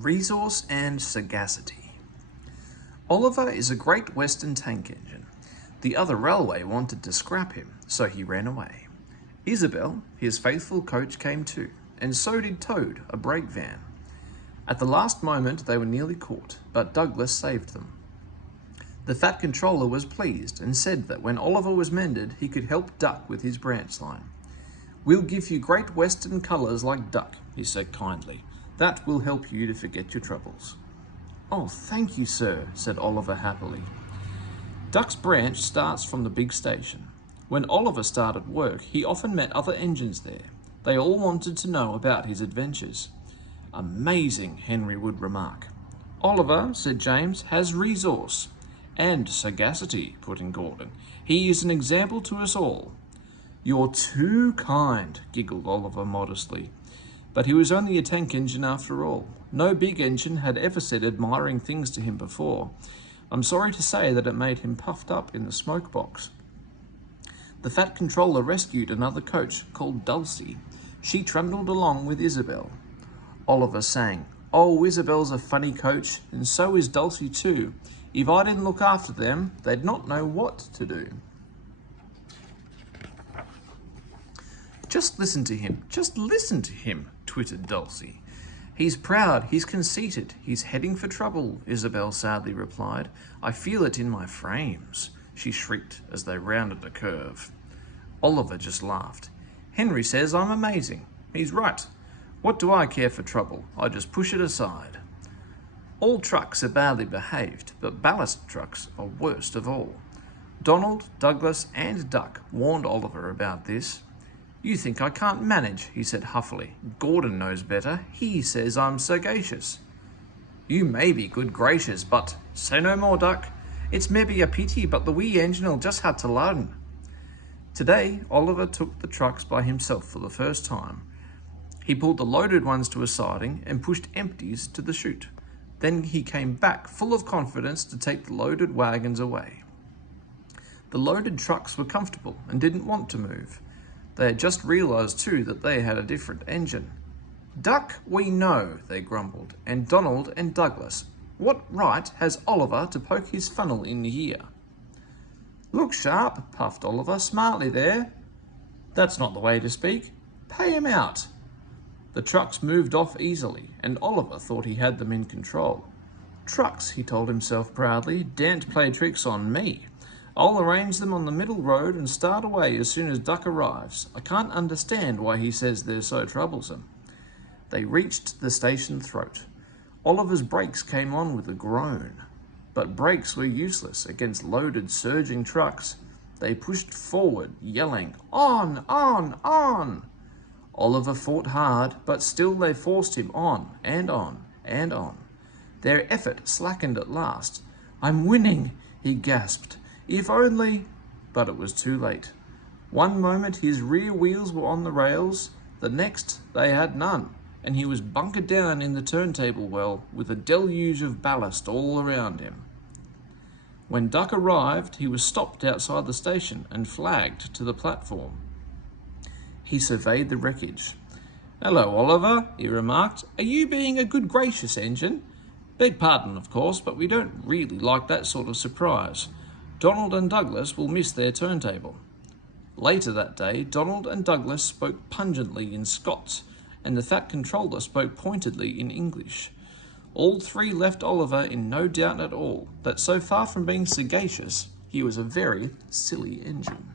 Resource and Sagacity. Oliver is a Great Western tank engine. The other railway wanted to scrap him, so he ran away. Isabel, his faithful coach, came too, and so did Toad, a brake van. At the last moment they were nearly caught, but Douglas saved them. The Fat Controller was pleased and said that when Oliver was mended, he could help Duck with his branch line. "We'll give you Great Western colours like Duck," he said kindly. "That will help you to forget your troubles." "Oh, thank you, sir," said Oliver happily. Duck's branch starts from the big station. When Oliver started work, he often met other engines there. They all wanted to know about his adventures. "Amazing," Henry would remark. "Oliver," said James, "has resource." "And sagacity," put in Gordon. "He is an example to us all." "You're too kind," giggled Oliver modestly. But he was only a tank engine after all. No big engine had ever said admiring things to him before. I'm sorry to say that it made him puffed up in the smoke box. The Fat Controller rescued another coach called Dulcie. She trundled along with Isabel. Oliver sang, "Oh, Isabel's a funny coach, and so is Dulcie too. If I didn't look after them, they'd not know what to do." Just listen to him, twittered Dulcie. "He's proud, he's conceited, he's heading for trouble," Isabel sadly replied. "I feel it in my frames," she shrieked as they rounded a curve. Oliver just laughed. "Henry says I'm amazing. He's right. What do I care for trouble? I just push it aside." All trucks are badly behaved, but ballast trucks are worst of all. Donald, Douglas, and Duck warned Oliver about this. "You think I can't manage," he said huffily. "Gordon knows better. He says I'm sagacious." "You may be, good gracious, but—" "Say no more, Duck. It's maybe a pity, but the wee engine'll just have to learn." Today, Oliver took the trucks by himself for the first time. He pulled the loaded ones to a siding and pushed empties to the chute. Then he came back full of confidence to take the loaded wagons away. The loaded trucks were comfortable and didn't want to move. They had just realised too that they had a different engine. "Duck, we know," they grumbled, "and Donald and Douglas. What right has Oliver to poke his funnel in here?" "Look sharp," puffed Oliver, "smartly there." "That's not the way to speak. Pay him out." The trucks moved off easily, and Oliver thought he had them in control. "Trucks," he told himself proudly, "daren't play tricks on me. I'll arrange them on the middle road and start away as soon as Duck arrives. I can't understand why he says they're so troublesome." They reached the station throat. Oliver's brakes came on with a groan. But brakes were useless against loaded, surging trucks. They pushed forward, yelling, "On, on, on!" Oliver fought hard, but still they forced him on and on and on. Their effort slackened at last. "I'm winning," he gasped. "If only—" But it was too late. One moment his rear wheels were on the rails, the next they had none, and he was bunkered down in the turntable well with a deluge of ballast all around him. When Duck arrived, he was stopped outside the station and flagged to the platform. He surveyed the wreckage. "Hello, Oliver," he remarked. "Are you being a good gracious engine? Beg pardon, of course, but we don't really like that sort of surprise. Donald and Douglas will miss their turntable." Later that day, Donald and Douglas spoke pungently in Scots, and the Fat Controller spoke pointedly in English. All three left Oliver in no doubt at all that so far from being sagacious, he was a very silly engine.